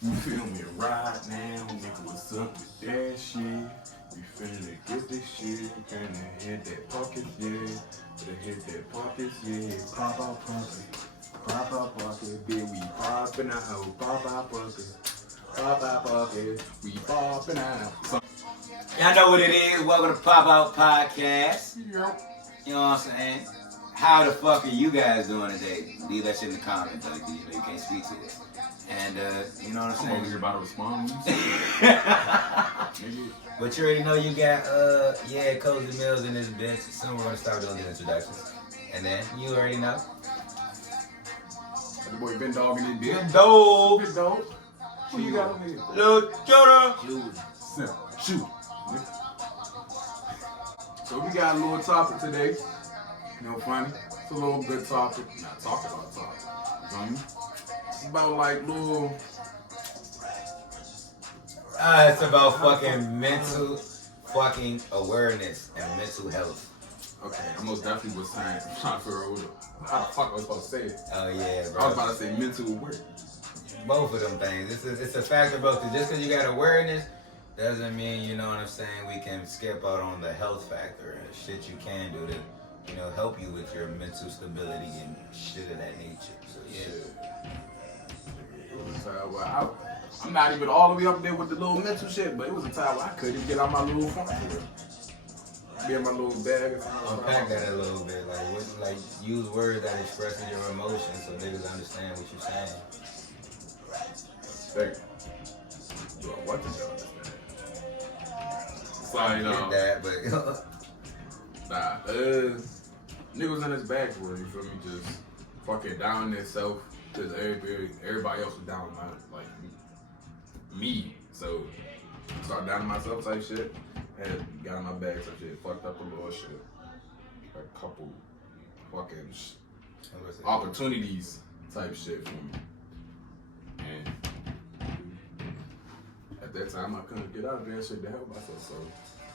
You feel me right now, nigga, what's up with that shit? We finna get this shit, finna hit that pocket, yeah. Finna hit that pocket, yeah. Pop out pocket, bitch, we poppin' out, pop out pocket, we poppin' out. Y'all know what it is. Welcome to Pop Out Podcast. Yep. You know what I'm saying? How the fuck are you guys doing today? Leave that shit in the comments, though, because you know you can't speak to this. And, you know what I'm saying? I'm over here about to respond when you say But you already know you got, CozyMellz in this bitch. Soon we're going to start doing the introductions. And then, you already know. the boy vindawwg in this bitch. Vindawwg. Vindawwg. Who you got on here? Liljudah. Shoot. So we got a little topic today. You know, funny. It's a little good topic. Not talking about topic. You know what I mean? It's about like little. It's about fucking mental fucking awareness and mental health. Okay, I most definitely was saying. I'm trying to figure out how the fuck I was supposed to say it. Oh yeah, bro. I was about to say mental awareness. Both of them things. It's a factor, bro. Cause just because you got awareness doesn't mean, you know what I'm saying, we can skip out on the health factor and shit you can do to, you know, help you with your mental stability and shit of that nature. So yeah. It was a time where I'm not even all the way up there with the little mental shit, but it was a time where I couldn't get out my little funk here. Be in my little bag or something. Unpack that a little bit, use words that express your emotions so niggas understand what you're saying. Thank you. Do I want to know understand? Sorry, no. That, but nah, niggas in his bag for it, you feel me? Just fucking down themselves, cause everybody else was down like me. So start down myself type shit. And got in my bag type shit, fucked up a little shit. A couple fucking opportunities type shit for me. And at that time I couldn't get out of that shit to help myself, so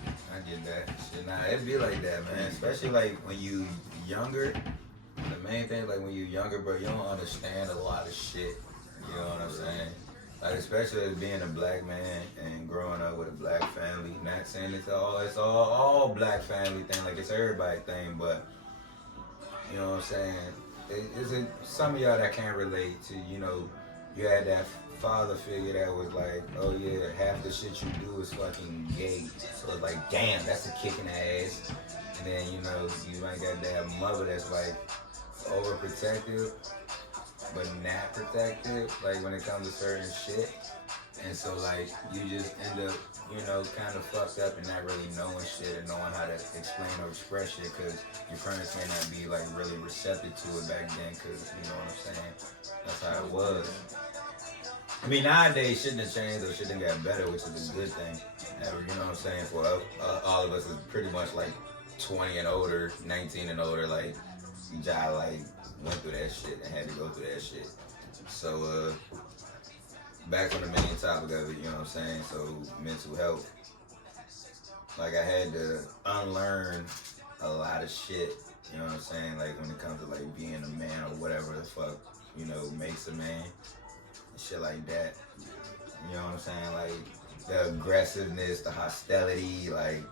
I get that shit. Nah, it be like that, man. Especially like when you younger. The main thing, like when you younger, bro, you don't understand a lot of shit. You know what I'm saying? Like especially as being a black man and growing up with a black family. Not saying it's all black family thing, like it's everybody thing, but you know what I'm saying? It's some of y'all that can't relate to, you know, you had that father figure that was like, oh yeah, half the shit you do is fucking gay. So it's like, damn, that's a kick in the ass. And then, you know, you might got that mother that's like overprotective, but not protective, like when it comes to certain shit. And so like, you just end up, you know, kind of fucked up and not really knowing shit and knowing how to explain or express shit because your parents may not be like really receptive to it back then because, you know what I'm saying, that's how it was. I mean, nowadays, shit done changed or shit done got better, which is a good thing. You know what I'm saying? For all of us is pretty much like 20 and older, 19 and older, like, you just like went through that shit and had to go through that shit. So, back on the main topic of it, you know what I'm saying? So, mental health. Like, I had to unlearn a lot of shit, you know what I'm saying? Like, when it comes to, like, being a man or whatever the fuck, you know, makes a man. Shit like that, you know what I'm saying? Like the aggressiveness, the hostility, like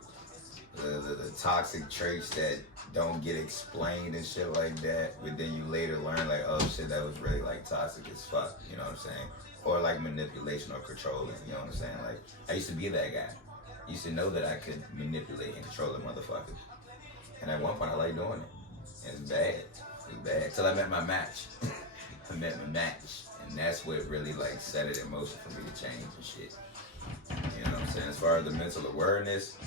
the toxic traits that don't get explained and shit like that. But then you later learn like, oh shit, that was really like toxic as fuck. You know what I'm saying? Or like manipulation or controlling. You know what I'm saying? Like I used to be that guy. I used to know that I could manipulate and control a motherfucker. And at one point I like doing it. And it's bad. It's bad. Till I met my match. I met my match. And that's what really like set it in motion for me to change and shit. You know what I'm saying? As far as the mental awareness,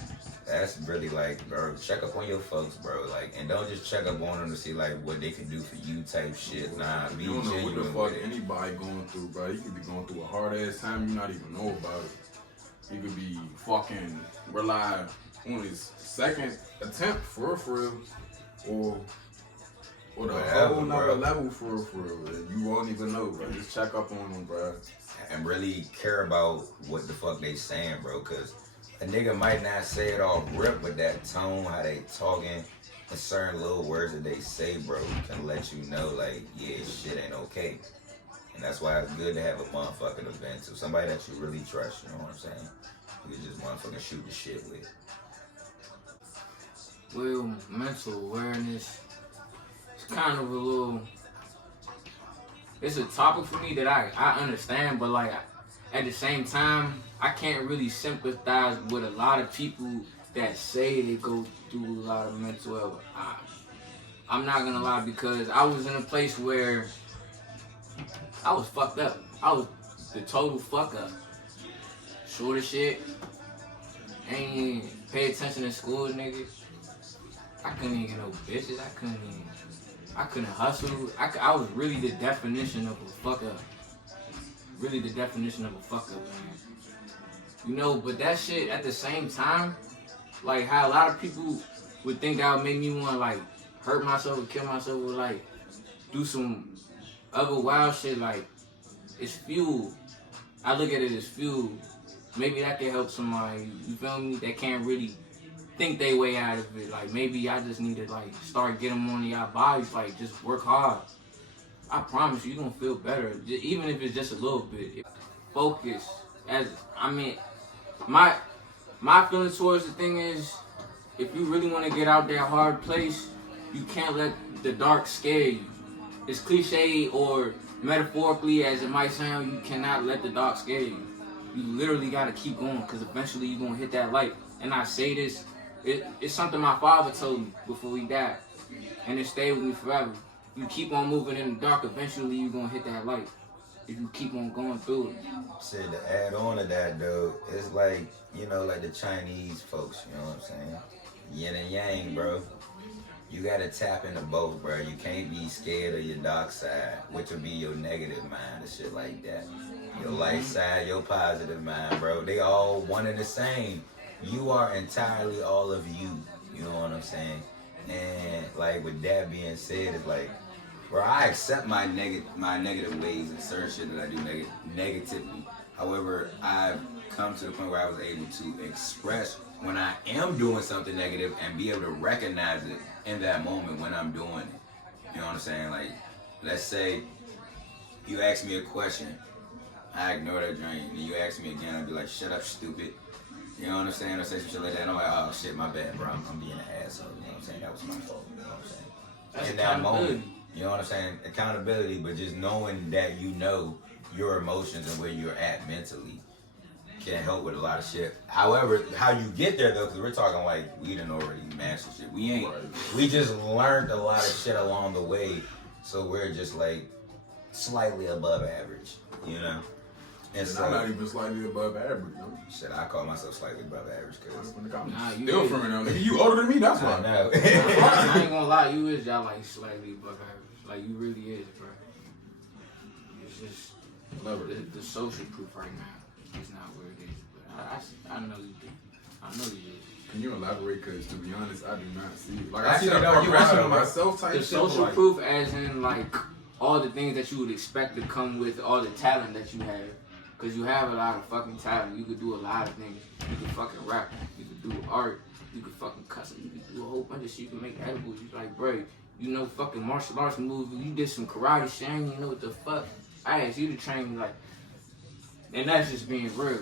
that's really like, bro, check up on your folks, bro. Like, and don't just check up on them to see like what they can do for you type shit. Nah, be you don't know what the fuck with anybody going through, bro. You could be going through a hard ass time you not even know about it. You could be fucking rely on his second attempt for real, or the whole nother level for real. You won't even know, bro. Just check up on them, bro. And really care about what the fuck they saying, bro. Cause a nigga might not say it all rip, but that tone, how they talking, and certain little words that they say, bro, can let you know, like, yeah, shit ain't okay. And that's why it's good to have a motherfucking event. So somebody that you really trust, you know what I'm saying? You can just motherfucking shoot the shit with. Well, mental awareness, it's kind of a little, it's a topic for me that I understand, but like at the same time, I can't really sympathize with a lot of people that say they go through a lot of mental health. I'm not gonna lie, because I was in a place where I was fucked up. I was the total fuck up. Short as shit. Ain't even pay attention in school, nigga. I couldn't even get no bitches. I couldn't hustle. I was really the definition of a fuck up. Really the definition of a fuck up, man. You know, but that shit at the same time, like how a lot of people would think that would make me want to like hurt myself or kill myself or like do some other wild shit, like it's fuel. I look at it as fuel. Maybe that can help somebody, you feel me, that can't really think they way out of it. Like maybe I just need to like start getting them on y'all bodies, like just work hard. I promise you, you're gonna feel better, even if it's just a little bit. Focus. My feeling towards the thing is, if you really want to get out that hard place, you can't let the dark scare you. As cliche or metaphorically as it might sound, you cannot let the dark scare you. You literally gotta keep going, because eventually you're gonna hit that light. And I say this, it's something my father told me before he died, and it stayed with me forever. You keep on moving in the dark, eventually you're gonna hit that light. If you keep on going through it. Shit, to add on to that, though, it's like, you know, like the Chinese folks, you know what I'm saying? Yin and yang, bro. You gotta tap into both, bro. You can't be scared of your dark side, which will be your negative mind and shit like that. Your light side, your positive mind, bro. They all one and the same. You are entirely all of you. You know what I'm saying? And like with that being said, it's like, bro, I accept my negative ways and certain shit that I do negatively. However, I've come to the point where I was able to express when I am doing something negative and be able to recognize it in that moment when I'm doing it. You know what I'm saying? Like, let's say you ask me a question, I ignore that dream, and you ask me again, I'd be like, shut up, stupid. You know what I'm saying? Or say some shit like that, and I'm like, oh shit, my bad, bro. I'm being an asshole. You know what I'm saying? That was my fault. You know what I'm saying? That's in that moment, you know what I'm saying? Accountability, but just knowing that you know your emotions and where you're at mentally can help with a lot of shit. However, how you get there though, because we're talking like we done already mastered shit. We just learned a lot of shit along the way, so we're just like slightly above average, you know? And so, I'm not even slightly above average, though. Shit, I call myself slightly above average, cause you still from it now. Nigga, you older than me, that's why. I know. I ain't gonna lie, you is y'all like slightly above average. Like you really is, bro. It's just the social proof right now is not where it is. But I know you do. I know you do. Can you elaborate? Because to be honest, I do not see it. Like I Actually, see the no, you progression are, of bro. myself type The shit. social Like, proof, as in like all the things that you would expect to come with all the talent that you have. Because you have a lot of fucking talent. You could do a lot of things. You could fucking rap. You could do art. You could fucking cuss. You could do a whole bunch of shit. You can make edibles. You like, bro, you know fucking martial arts moves. You did some karate shit. I ain't know what the fuck. I asked you to train me, like, and that's just being real.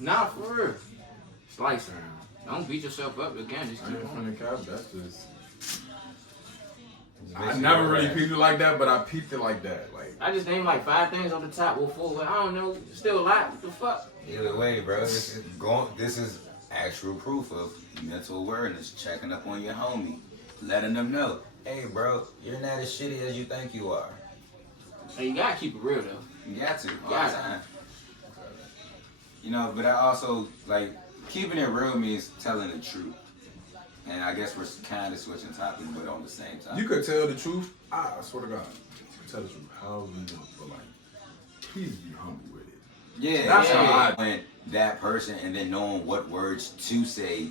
Nah, for real. Slice around. Don't beat yourself up again. Just I keep ain't on. finna cap. That's just. I never really peeped it like that, but I peeped it like that. Like I just named like 5 things on the top. Well, 4, but I don't know. Still a lot. What the fuck? Either way, bro, this is actual proof of mental awareness, checking up on your homie, letting them know, hey, bro, you're not as shitty as you think you are. Hey, you gotta keep it real though. You got to, all the time. You know, but I also, like, keeping it real means telling the truth. And I guess we're kind of switching topics, but on the same time. you could tell the truth. I swear to God, you could tell the truth. How you want, but like, please be humble with it. Yeah, That's how when that person and then knowing what words to say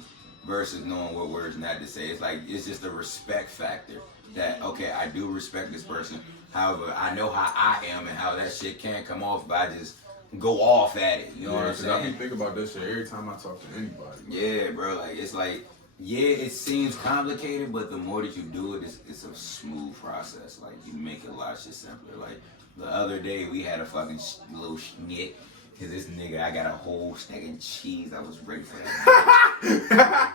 versus knowing what words not to say. It's like, it's just a respect factor that, okay, I do respect this person. However, I know how I am and how that shit can't come off if I just go off at it. You know what I'm saying? I be thinking about this shit every time I talk to anybody. Yeah, bro, like, it's like, Yeah, it seems complicated, but the more that you do it, it's a smooth process. Like, you make it a lot of shit simpler. Like, the other day, we had a fucking little schnick. Cause this nigga, I got a whole stack of cheese. I was ready for that.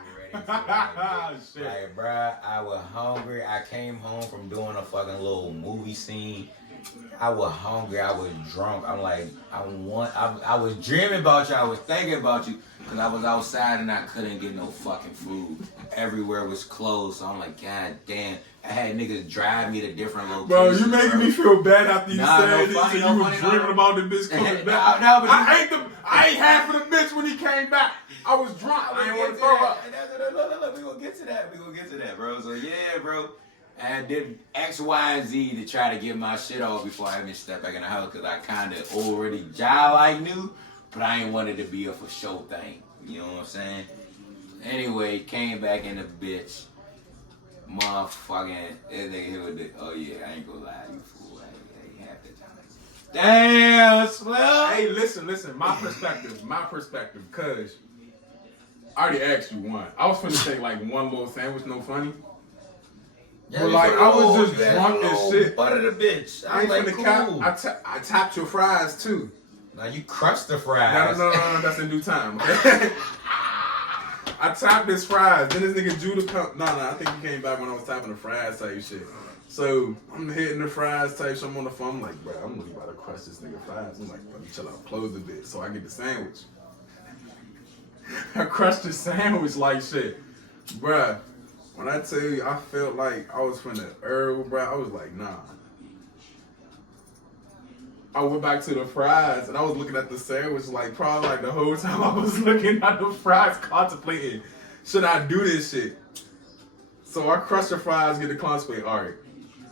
Shit. Like, bruh, I was hungry. I came home from doing a fucking little movie scene. I was hungry. I was drunk. I'm like, I was dreaming about you. I was thinking about you. Cause I was outside and I couldn't get no fucking food. Everywhere was closed. So I'm like, God damn. I had niggas drive me to different locations. Bro, you making me feel bad after you said this. Funny, You was dreaming about the bitch coming back. I ain't half of the bitch when he came back. I was drunk. I ain't want to throw up. Look, we gonna get to that. Bro. So yeah, bro. I did X, Y, and Z to try to get my shit off before I even step back in the house. Cause I kind of already I knew, but I ain't wanted to be a for show thing. You know what I'm saying? Anyway, came back in the bitch. Motherfucking, that nigga here with the, oh yeah, I ain't gonna lie, you fool. I ain't half the time. Damn, Slim. Hey, listen, my perspective, cause I already asked you one. I was finna say like one little sandwich, no funny. Yeah, but like, I was just drunk as shit. Butter the bitch. I was like, cool. I tapped your fries too. Now you crushed the fries. No, that's in due time, okay? I tapped his fries. Then this nigga Judah come. No, I think he came back when I was tapping the fries type shit. So I'm hitting the fries type shit. I'm on the phone. I'm like, bro, I'm really about to crush this nigga fries. I'm like, bro, chill out, close a bit so I get the sandwich. I crushed the sandwich like shit, bruh. When I tell you, I felt like I was finna herb, bruh. I was like, nah. I went back to the fries and I was looking at the sandwich like probably like the whole time I was looking at the fries contemplating, should I do this shit? So I crush the fries, get the contemplate, alright.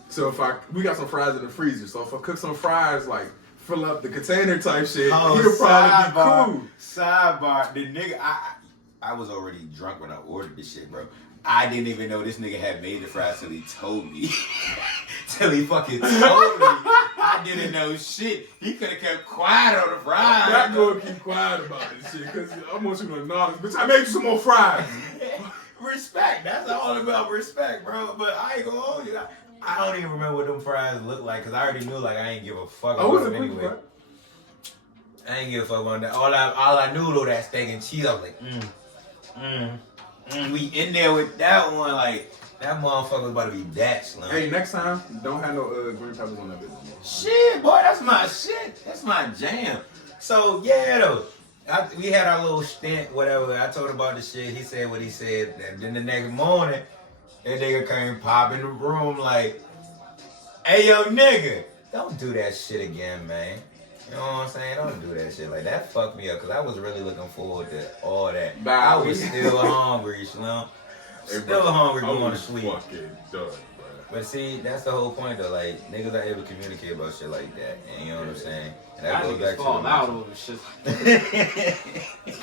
So we got some fries in the freezer, so if I cook some fries, like fill up the container type shit, it'll probably be cool. Sidebar, the nigga, I was already drunk when I ordered this shit, bro. I didn't even know this nigga had made the fries till he told me. Till he fucking told me. I didn't know shit. He could have kept quiet on the fries. I'm not gonna keep quiet about this shit, because I want you to acknowledge, bitch, I made you some more fries. Respect. That's all about respect, bro. But I ain't gonna hold you. I don't even remember what them fries look like, because I already knew, like, I ain't give a fuck about them anyway. I ain't give a fuck about that. All I knew, though, that steak and cheese, I was like, we in there with that one, like, that motherfucker was about to be that slim. Hey, next time, don't have no green peppers on that bitch. Shit, boy, that's my shit. That's my jam. So, yeah, though. We had our little stint, whatever. I told him about the shit. He said what he said. And then the next morning, that nigga came pop in the room like, hey, yo, nigga, don't do that shit again, man. You know what I'm saying? Don't do that shit. Like, that fucked me up, because I was really looking forward to all that. I was still hungry, Slim. Still hungry going to sleep. Fucking done, bro. But see, that's the whole point, though. Like, niggas are able to communicate about shit like that. And you know what I'm saying? And that goes back to fall out over shit.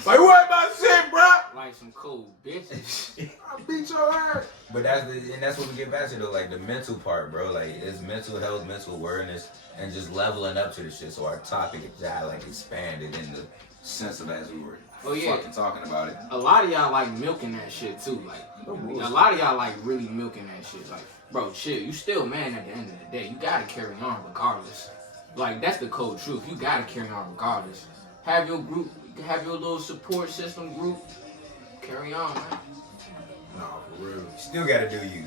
Like, what about shit, bro? Like some cool bitches. I beat your ass. But that's what we get back to, though. Like, the mental part, bro. Like, it's mental health, mental awareness, and just leveling up to the shit. So our topic is like expanded in the sense of as we were fucking talking about it. A lot of y'all like milking that shit too. Like, a lot of y'all like really milking that shit. Like, bro, shit, you still man at the end of the day. You gotta carry on regardless. Like, that's the cold truth. You gotta carry on regardless. Have your group, have your little support system group. Carry on, man. Nah, for real. Still gotta do you.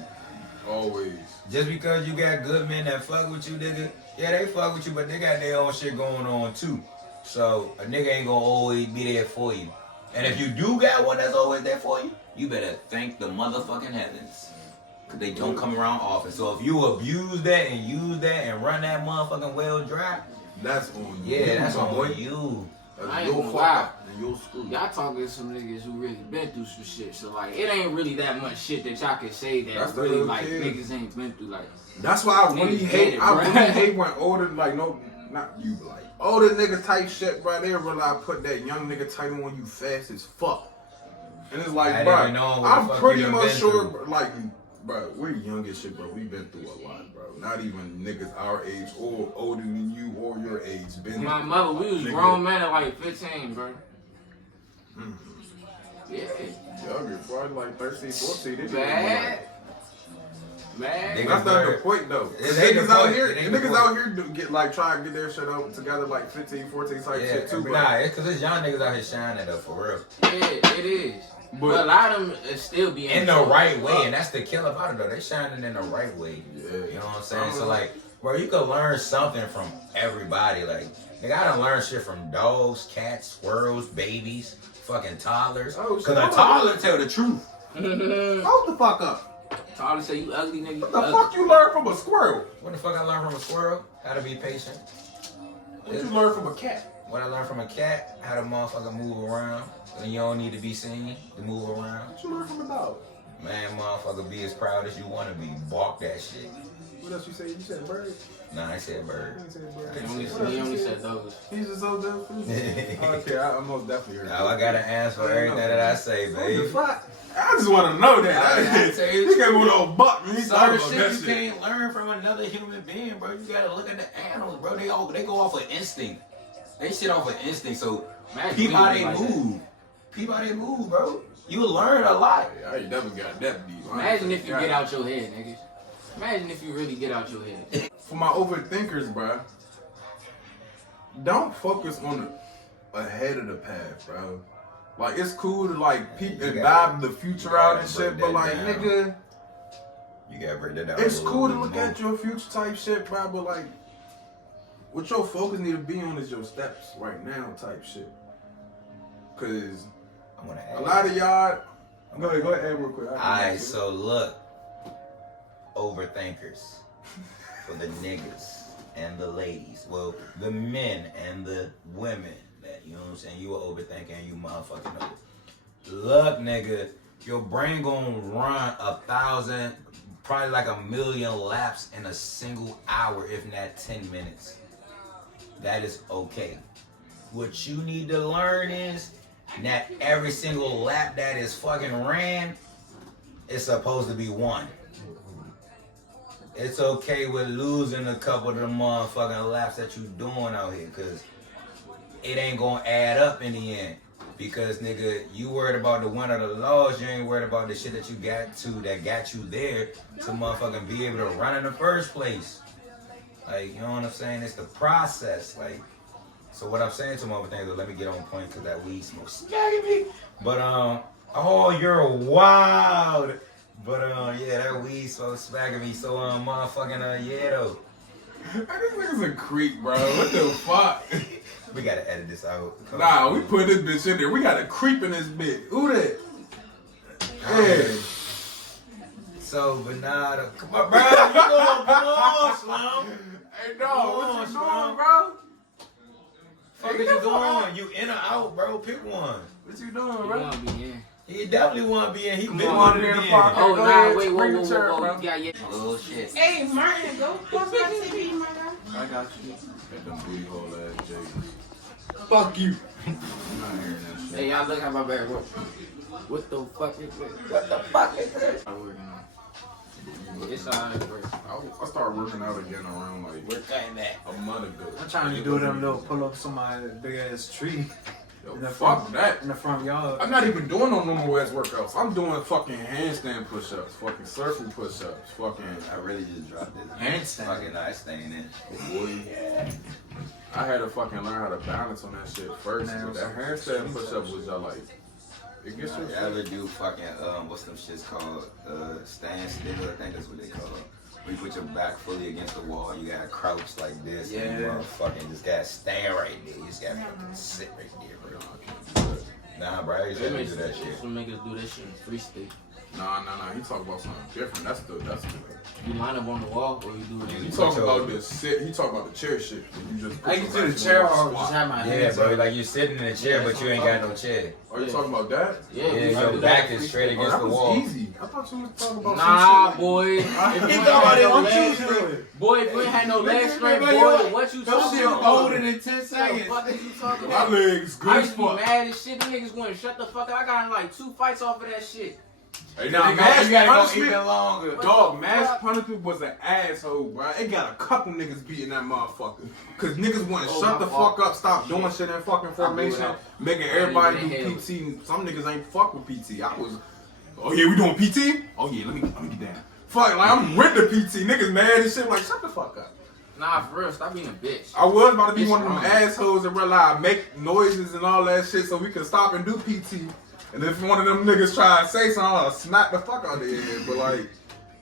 Always. Just because you got good men that fuck with you, nigga, yeah, they fuck with you, but they got their own shit going on too. So a nigga ain't gonna always be there for you. And if you do got one that's always there for you, you better thank the motherfucking heavens. Cause they don't come around often. So if you abuse that and use that and run that motherfucking well dry, that's on you. Yeah, that's on you. I ain't gonna lie. Your screw. Y'all talking to some niggas who really been through some shit. So like, it ain't really that much shit that y'all can say that really like niggas ain't been through. Like, that's why I really hate. I really hate when older, like, no, not you, but like older niggas type shit, bro. They realize put that young nigga title on you fast as fuck. And it's like, bro, I'm pretty much sure, like, bro, we're young as shit, bro. We've been through a lot, bro. Not even niggas our age or older than you or your age. My mother, we was grown men at like 15, bro. Yeah. Younger, probably like 13, 14. They Man. Man. That's not the point though. It ain't the Niggas out point. here, It ain't the niggas point. out here get like try to get their shit up together like 15, 14 type shit too. Nah, it's cause it's young niggas out here shining though, for real. Yeah, it is. But a lot of them still be In the right way, and that's the kill about it though. They shining in the right way. Yeah. You know what I'm saying? So like, bro, you can learn something from everybody. Like, nigga, I done learned shit from dogs, cats, squirrels, babies, fucking toddlers. Oh, shit. Cause a toddler tell the truth. Hold the fuck up. Toddler say you ugly nigga. What the fuck you learn from a squirrel? What the fuck I learned from a squirrel? How to be patient. What you learn from a cat? What I learned from a cat, how to motherfucker move around. When you don't need to be seen to move around. What you learn from a dog? Man, motherfucker, be as proud as you want to be. Bark that shit. What else you say? You said bird? Nah, I said bird. You said bird. He only said those. He's just so dumb for me. Okay, I most definitely heard Now I got an answer for everything that I say, What the baby. fuck? I just want to know that. I tell you, He gave me a little buck. And he Some thought about shit that you shit. can't learn from another human being, bro. You gotta look at the animals, bro. They go off of instinct. They shit off of instinct. So peep how they move. Peep how they move, bro. You learn a lot. I ain't never got that deep. Imagine if you get out your head, niggas. Imagine if you really get out your head. For my overthinkers, bro, don't focus on the ahead of the path, bro. Like, it's cool to like peep and vibe the future out and shit, but like, nigga, you gotta break that down. it's cool to look at your future type shit, bro, but like, what your focus need to be on is your steps right now type shit. Cause a lot of y'all, go ahead, add real quick. Alright, so look, overthinkers for the niggas and the ladies. Well, the men and the women. That, you know what I'm saying? You a overthinker and you motherfucking know it. Look, nigga, your brain gonna run 1,000, probably like 1,000,000 laps in a single hour, if not 10 minutes. That is okay. What you need to learn is not every single lap that is fucking ran is supposed to be won. It's okay with losing a couple of the motherfucking laps that you doing out here, cause it ain't gonna add up in the end. Because nigga, you worried about the win or the loss, you ain't worried about the shit that you got to that got you there to motherfucking be able to run in the first place. Like, you know what I'm saying? It's the process. Like, so what I'm saying to my thing is, let me get on point because that weed smoke smacking me. But oh, you're wild. But yeah, that weed smoke smacking me. So motherfucking yeah though. This nigga's a creep, bro. What the fuck? We gotta edit this out. Nah, we put this bitch in there. We got a creep in this bitch. Who that? Hey. So, Bernardo, come on, bro. You going, come on, Slum. Hey, dog, what you doing, bro? Fuck what you doing? You in or out, bro? Pick one. What you doing, You bro? wanna be in. He definitely want to be in. He been on, wanting to in be the in. pocket. Oh, Go nah, ahead, wait, bring whoa, the chair, whoa. bro. You got your Oh, shit. Hey, Martin, go post my TV, my guy. I got you. Got them booty hole ass J's. Fuck you. I'm not hearing that shit. Hey, y'all look at my back, bro. What the fuck is this? What the fuck is this? I'm working on. It's alright, bro. I started working out again around like We're cutting that. a month ago. I'm trying to do them little pull-ups on my big ass tree Yo, in the fuck front, that. in the front yard. I'm not even doing no normal ass workouts. I'm doing fucking handstand push-ups, fucking circle push-ups, fucking. I really just dropped it. Handstand. Fucking nice staying in. Boy. I had to fucking learn how to balance on that shit first. Man, That handstand push-up was just like, it gets your You ever do fucking, what's them shits called? Stand still, I think that's what they call it. When you put your back fully against the wall, you gotta crouch like this. And you Yeah. motherfucking just gotta stand right there. You just gotta fucking sit right there, bro. Nah, bro, I used to do that shit. Some niggas do this shit in free stick. Nah. He talk about something different. That's the. You line up on the wall or you do it in He talk about the sit. He talk about the chair shit. You just I put can your do back the chair in or the just squat. have my Yeah, hands bro, up. like you're sitting in a chair, but you ain't got no chair. Are you talking about that? Yeah, Yeah, we your do that back in is free straight stick. Oh, against that the was wall. easy. I thought you was talking about Nah, some shit. boy. If you He ain't talking had about no what leg you strength, doing. boy, if you ain't had no leg strength, Nigga, boy, what you Those talking shit about? older than 10 What the seconds. fuck is you talking My about? legs good I as used to be fuck. mad as shit. Them niggas going to shut the fuck up. I got in like 2 fights off of that shit. Hey, You now, gotta go punishment, even longer. dog, mass punishment was an asshole, bro. It got a couple niggas beating that motherfucker. Cause niggas wouldn't shut the fuck up, stop doing shit in fucking formation, making everybody do PT. And some niggas ain't fuck with PT. I was, oh yeah, we doing PT? Oh yeah, let me get down. Fuck, like I'm with the PT. Niggas mad and shit, like shut the fuck up. Nah, for real, stop being a bitch. I was about to be It's one of them wrong. assholes that realize make noises and all that shit so we can stop and do PT. And if one of them niggas try to say something, I'll smack the fuck out of their head. But like,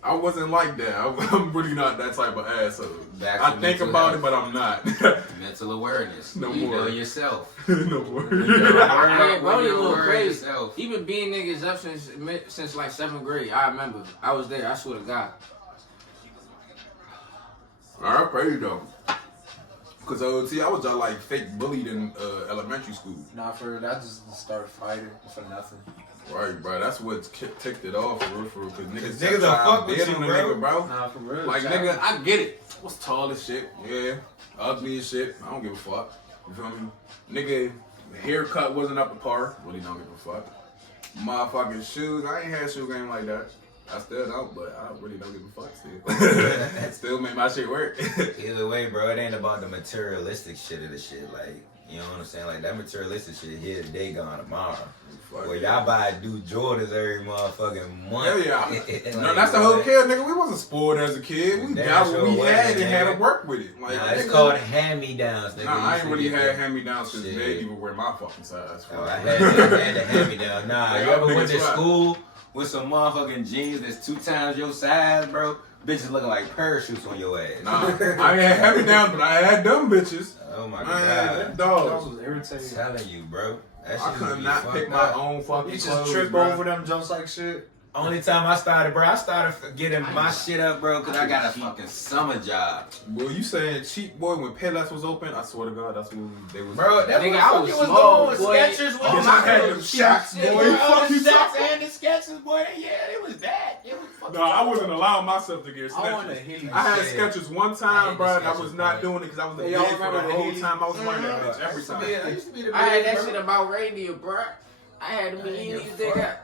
I wasn't like that. I'm really not that type of asshole. Back I to think mental about health. it, but I'm not. Mental awareness. No you more. know yourself. No more. Hey, bro, you a little aware of crazy. yourself. He been beating niggas up since like 7th grade. I remember. I was there. I swear to God. I pray though. Cause see, I was just like fake bullied in elementary school. Nah, for real, I just started fighting for nothing. Right, bro. That's what ticked it off for real. Cause niggas Niggas will fuck with bid you, on the bro. nigga, bro. Nah, for real. Like, nigga, I get it. I was tall as shit. Yeah. Ugly as shit. I don't give a fuck. You feel me? Nigga, haircut wasn't up to par. Really don't give a fuck. Motherfucking shoes. I ain't had shoe game like that. I still don't, but I really don't give a fuck still. Still make my shit work. Either way, bro, it ain't about the materialistic shit of the shit. Like, you know what I'm saying? Like, that materialistic shit here today, gone tomorrow. Well, y'all buy new Jordans every motherfucking month. Hell yeah. Like, No, that's the whole kid, nigga. We wasn't spoiled as a kid. We Damn got sure what we wasn't, had and had nigga. to work with it. Like, Nah, it's nigga, called hand-me-downs, nigga. Nah, I ain't You really forget had that. hand-me-downs because Shit. they didn't even wear my fucking size. Oh, I had the hand-me-down. Nah, Like, you ever y'all went to niggas school with some motherfucking jeans that's 2 times your size, bro? Bitches looking like parachutes on your ass. Nah, I ain't had hand-me-downs, but I had them bitches. Oh my Man, god. them Dogs dogs. was I'm irritating. telling you, bro. That I shit could be not fucked pick my up. own fucking You clothes, just trip bro. over them jumps like shit. Only time I started getting my shit up, bro, because I got a fucking summer job. Well, you saying cheap boy when Payless was open? I swear to God, that's what they was. Bro, that's Nigga, what I fucking was was small, going. boy. Skechers was Yes, my I had them shacks, boy. Fuck you the Shacks talking. and the Skechers, boy. Yeah, it was bad. It was fucking No, I wasn't allowing myself to get I want a Skechers. Hilly. I had shit. Skechers one I time, had bro, the and I Skechers, was not bro. doing it because I was the Hey, big y'all for remember the the whole Hilly? time I was wearing that bitch every time. I used to be the I had that bro. shit about radio, bro. I had them I ain't Heelys. give a They fuck. got.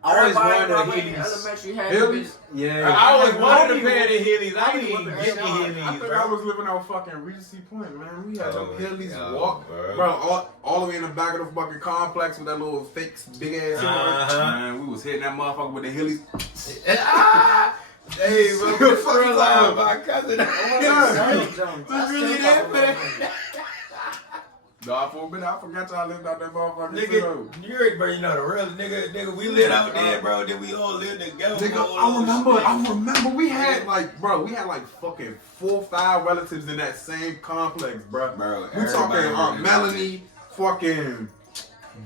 I always Everybody wanted in the my Heelys. elementary had Heelys? them bitches. Yeah. I always wanted I a pair of the Heelys. I I didn't even get the I Heelys, think I bro. was living out fucking Regency Point, man. We had them Oh, Hillies yeah, walk, bro. bro, all the way in the back of the fucking complex with that little fake big ass. Uh-huh. Man, we was hitting that motherfucker with the Hillies. Hey, bro, what the fuck is on my cousin? That's really that bad? Nah, for a minute, I forgot y'all lived out that motherfucking Nigga, you're, bro, you know the real nigga, we lived out there, bro, then we all lived together. Nigga, I remember we had like fucking 4 or 5 relatives in that same complex, bro. Bro, We talking everybody Melanie, fucking,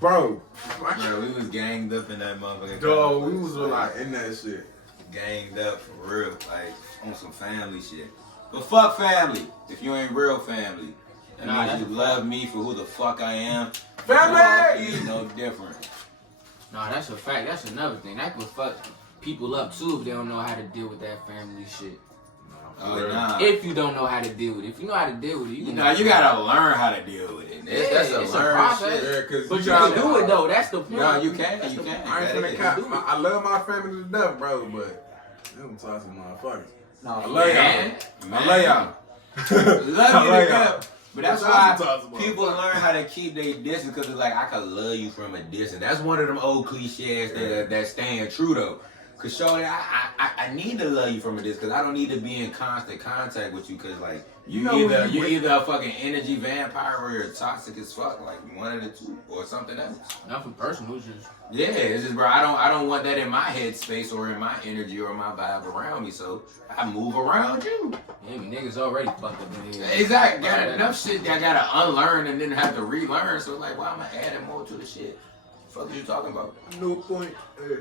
bro. Bro, we was ganged up in that motherfucker. Dog, we complex, was like in that shit. ganged up for real, like on some family shit. But fuck family, if you ain't real family. That Nah, means that's you a love me for who the fuck I am. Family! You no different. Nah, that's a fact. That's another thing. That could fuck people up too if they don't know how to deal with that family shit. Oh, nah. If you don't know how to deal with it. If you know how to deal with it, You know, you gotta learn how to deal with it. Yeah, That's a it's a learned process. shit. Yeah, cause But you gotta- can do it though. That's the point. No, you can. That's You the can. point. I ain't That finna is. cap. I love my family to death, bro, but them toxic motherfuckers. Nah, I love Man. y'all. I love y'all. Love you I love to y'all. death. But that's That's why awesome toxic people motherfuckers. learn how to keep their distance because it's like, I can love you from a distance. That's one of them old cliches that staying true though. Cause shorty, I need to love you from a distance because I don't need to be in constant contact with you because like you know either when you're either a fucking energy vampire or you're toxic as fuck, like one of the two or something else. Nothing personal. It's just Yeah, it's just bro, I don't want that in my headspace or in my energy or my vibe around me, so I move around you. yeah, niggas already fucked up in here. Exactly. Got enough shit that I gotta unlearn and then have to relearn. So like, why am I adding more to the shit? Fuck is you talking about? No point. Hey.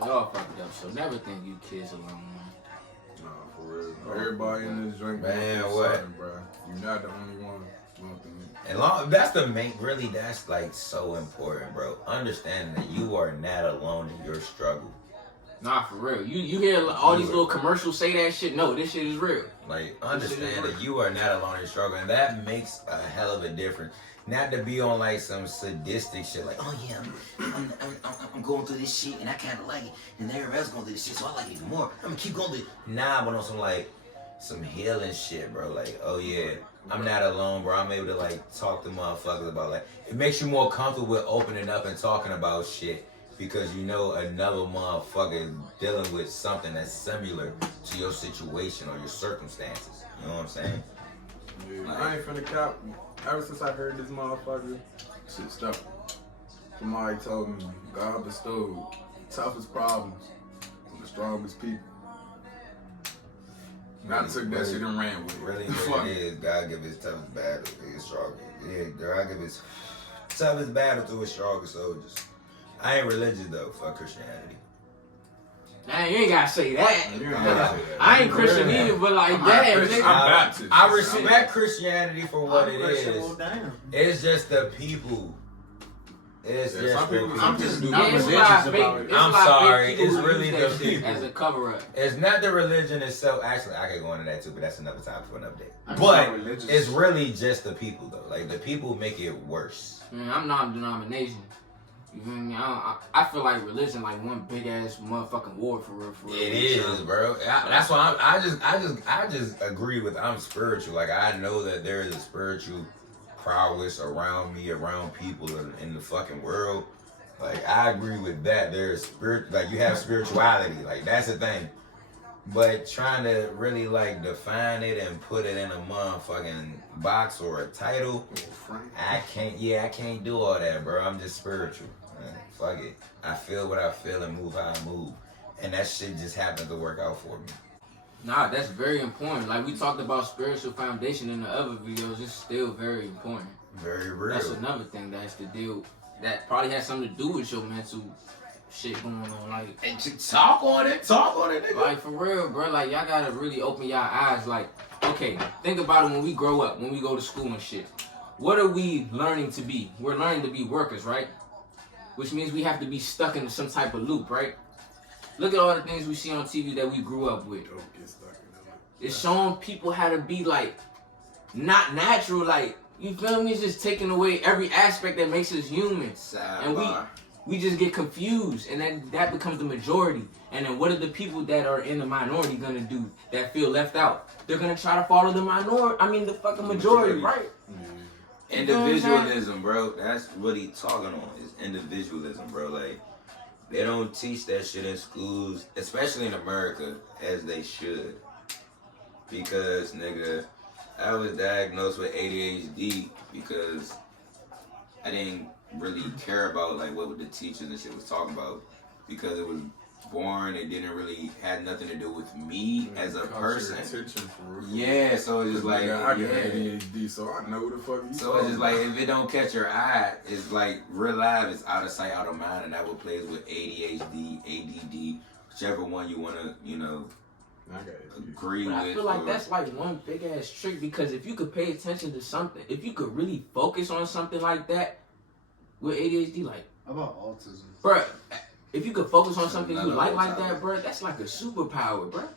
Y'all fucked up. So never think you kids alone, man. Nah, for real. Everybody in this drink, Man, going what? through something, bro. You're not the only one going through it. And long, that's the main. Really, that's like so important, bro. Understanding that you are not alone in your struggle. Nah, for real. You hear all these little commercials say that shit. No, this shit is real. Like, understand that you are not alone in struggle, and that makes a hell of a difference. Not to be on like some sadistic shit, like, oh yeah, I'm going through this shit, and I kind of like it, and everybody else going through this shit, so I like it even more. I'm gonna keep going through it. Nah, but on some healing shit, bro. Like, oh yeah, I'm not alone, bro. I'm able to like talk to motherfuckers about like, it makes you more comfortable with opening up and talking about shit because you know another motherfucker dealing with something that's similar to your situation or your circumstances. You know what I'm saying? Yeah, I ain't finna cap. Ever since I heard this motherfucker, shit stuck. Somebody told me God bestowed toughest problems on the strongest people. And I took that shit and ran with it. Really, what it is, God give his toughest battle to his strongest. Yeah, God give his toughest battle to his strongest soldiers. I ain't religious though, fuck Christianity. Nah, you ain't gotta say that. You ain't gotta say that. I ain't Christian either, but like, damn, nigga. I'm Baptist. I respect Christianity for what it is. Well, damn. It's just the people. It's Yeah, just some the people- people. I'm just Yeah, not it's religious like about it. I'm sorry, it's really the shit people. as a cover up. It's not the religion itself. Actually, I could go into that too, but that's another time for an update. I'm But not religious. it's really just the people though. Like the people make it worse. I'm non-denomination. You feel me? I feel like religion like one big ass motherfucking war for real. It is, bro. That's why I just agree with I'm spiritual. Like I know that there is a spiritual prowess around me, around people in the fucking world. Like I agree with that. There's spirit, like you have spirituality. Like that's the thing. But trying to really like define it and put it in a motherfucking box or a title, I can't do all that, bro. I'm just spiritual. Man, fuck it. I feel what I feel and move how I move. And that shit just happened to work out for me. Nah, that's very important. Like we talked about spiritual foundation in the other videos, it's still very important. Very real. That's another thing that has to deal, that probably has something to do with your mental shit going on. Like, And talk on it, nigga. like for real, bro. Like y'all gotta really open y'all eyes. Like, okay, think about it when we grow up, when we go to school and shit. What are we learning to be? We're learning to be workers, right? Which means we have to be stuck in some type of loop, right? Look at all the things we see on TV that we grew up with. Don't get stuck in that. It's showing people how to be like not natural, like you feel me? It's just taking away every aspect that makes us human. And we just get confused, and then that becomes the majority. And then what are the people that are in the minority gonna do that feel left out? They're gonna try to follow the the fucking majority, right? Individualism, bro. That's what he talking on, is individualism, bro. Like, they don't teach that shit in schools, especially in America, as they should. Because, nigga, I was diagnosed with ADHD because I didn't really care about, like, what the teachers and shit was talking about. Because it was boring, it didn't really have nothing to do with me as a person. Yeah, so it's just like, I get ADHD, so I know what the fuck you. So it's just like, if it don't catch your eye, it's like real life is out of sight, out of mind, and that what plays with ADHD, ADD, whichever one you wanna, agree But with. I feel like that's like one big ass trick, because if you could pay attention to something, if you could really focus on something like that with ADHD, like, How about autism? bruh, if you could focus on something you Another like whole that, topic. bruh, that's like a superpower, bruh.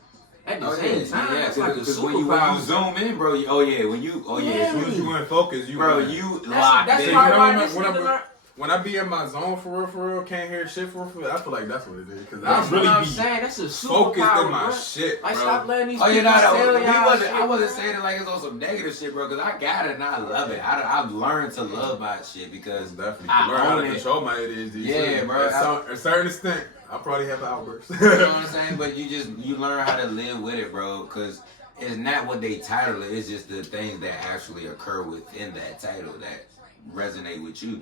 At the Oh, same time, that's like a because when you superpower. zoom in, bro, when As soon as you in focus, you bro, in. you That's locked in. probably why You know this when nigga learn. When I be in my zone for real, can't hear shit for real, I feel like that's what it is. Cause That's I really what I'm be saying. That's a focused superpower, in my bruh. shit, Like, bro. stop letting these Oh, people yeah, tell no, y'all shit, I wasn't bruh. saying it like it's on some negative shit, bro, because I got it and I love it. I've learned to love my shit because Definitely I learn how own to it. control my ADHD. Yeah, too. bro, At a certain extent, I probably have outbursts. You know what I'm saying? But you learn how to live with it, bro, because it's not what they title it, it's just the things that actually occur within that title that resonate with you.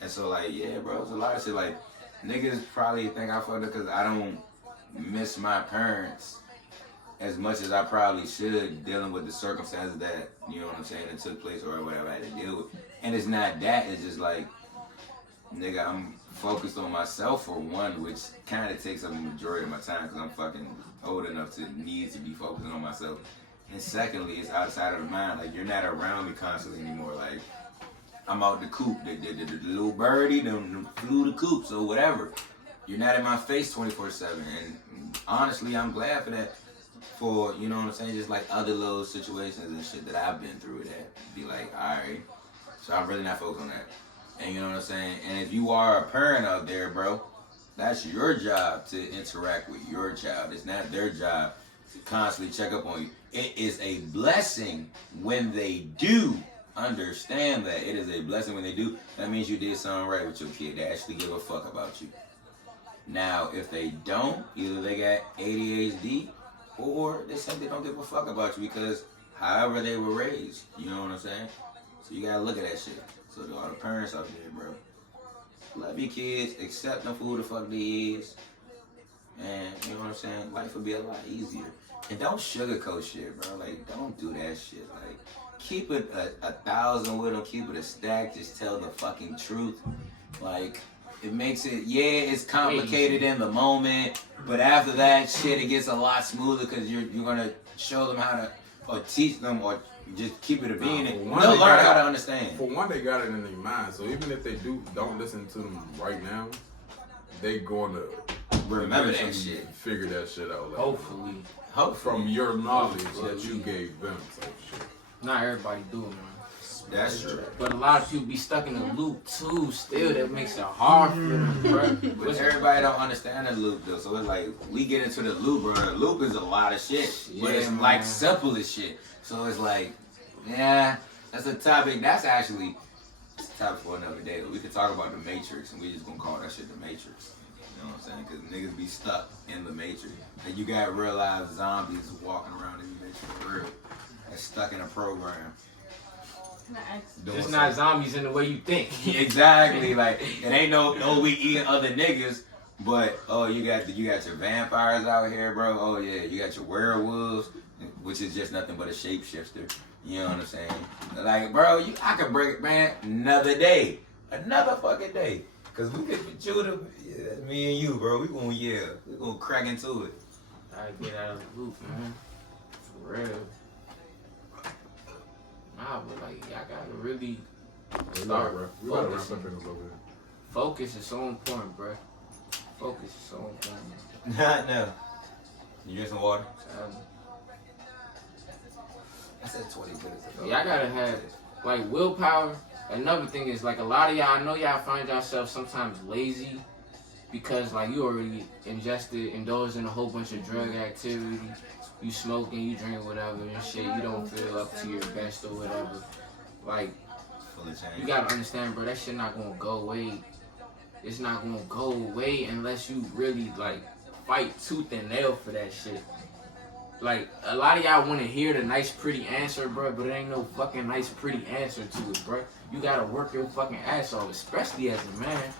And so, like, yeah, bro, it's a lot of shit. Like, niggas probably think I fucked up because I don't miss my parents as much as I probably should, dealing with the circumstances that, you know what I'm saying, that took place or whatever I had to deal with. And it's not that, it's just like, nigga, I'm focused on myself for one, which kind of takes up the majority of my time because I'm fucking old enough to need to be focusing on myself. And secondly, it's outside of the mind. Like, you're not around me constantly anymore. Like, I'm out the coop. The little birdie them flew the coop, so whatever. You're not in my face 24/7, and honestly, I'm glad for that. For, you know what I'm saying, just like other little situations and shit that I've been through that be like, alright, so I'm really not focused on that. And you know what I'm saying? And if you are a parent out there, bro, that's your job to interact with your child. It's not their job to constantly check up on you. It is a blessing when they do understand that. It is a blessing when they do. That means you did something right with your kid. They actually give a fuck about you. Now, if they don't, either they got ADHD or they simply don't give a fuck about you because however they were raised. You know what I'm saying? So you gotta look at that shit. So to all the parents out there, bro, love your kids, accept them for who the fuck they is, and you know what I'm saying? Life will be a lot easier. And don't sugarcoat shit, bro. Like, don't do that shit. Like, keep it a thousand with them, keep it a stack, just tell the fucking truth. Like, it makes it, yeah, it's complicated in the moment, but after that shit, it gets a lot smoother because you're gonna show them how to, or teach them, or just keep it a being. They'll learn how to understand. For one, they got it in their mind, so even if they don't listen to them right now, they gonna remember that shit. Figure that shit out. Like, Hopefully. From your knowledge that you gave them type shit. Not everybody do it, man. That's true. But a lot of people be stuck in a loop too. Still, that makes it hard for them, bro. But everybody don't understand the loop though. So it's like we get into the loop, bro. The loop is a lot of shit, but it's man. like simple as shit. So it's like, yeah, that's a topic. That's actually it's a topic for another day. But we could talk about the Matrix, and we just gonna call that shit the Matrix. You know what I'm saying? Because niggas be stuck in the Matrix, and you gotta realize zombies walking around in the Matrix for real. They're stuck in a program. Just not zombies in the way you think. Exactly, like it ain't no we eating other niggas, but oh you got your vampires out here, bro. Oh yeah, you got your werewolves, which is just nothing but a shapeshifter. You know what I'm saying? Like, bro, I could break it, man, another fucking day, cause we could shoot me and you, bro. We gonna crack into it. I get out of the loop, man. For real. Nah, but like, y'all gotta really start focusing. Focus is so important, bro. Focus is so important. No. You drink some water? I said 20 minutes ago. Y'all gotta have, like, willpower. Another thing is, like, a lot of y'all, I know y'all find yourself sometimes lazy because, like, you already indulged in a whole bunch of drug activity. You smoking, you drink whatever and shit. You don't feel up to your best or whatever. Like, you gotta understand, bro, that shit not gonna go away. It's not gonna go away unless you really, like, fight tooth and nail for that shit. Like, a lot of y'all wanna hear the nice, pretty answer, bro, but it ain't no fucking nice, pretty answer to it, bro. You gotta work your fucking ass off, especially as a man.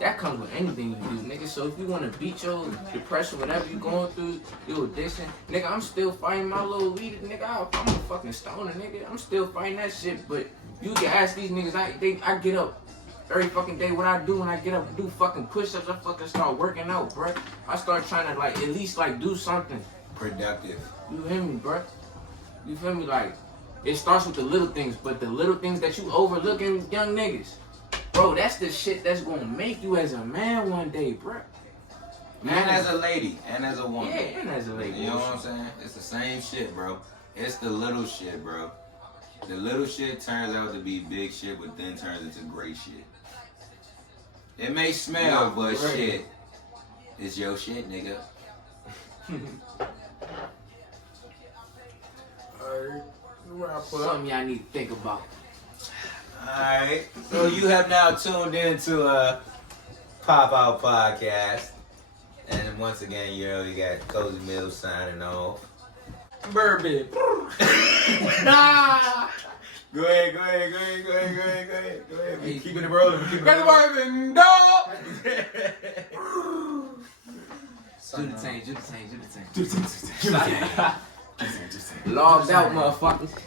That comes with anything you do, nigga. So if you want to beat your depression, whatever you going through, your addiction, nigga, I'm still fighting my little weed, nigga. I'm a fucking stoner, nigga. I'm still fighting that shit. But you can ask these niggas, I get up every fucking day. What I do when I get up, do fucking push-ups. I fucking start working out, bruh. I start trying to, like, at least, like, do something productive. You hear me, bruh? You feel me? Like, it starts with the little things, but the little things that you overlooking, young niggas. Bro, that's the shit that's gonna make you as a man one day, bro. And as a lady, and as a woman. Yeah, and as a lady. You know what I'm saying? It's the same shit, bro. It's the little shit, bro. The little shit turns out to be big shit, but then turns into great shit. It may smell, but great shit, it's your shit, nigga. Alright, something y'all need to think about. Alright, so you have now tuned into a Pop Out Podcast. And once again, you know, you got CozyMellz signing off. Bourbon. Go ahead. We keeping it rolling. Got the bourbon, dog! Do the same. Logged out, motherfuckers.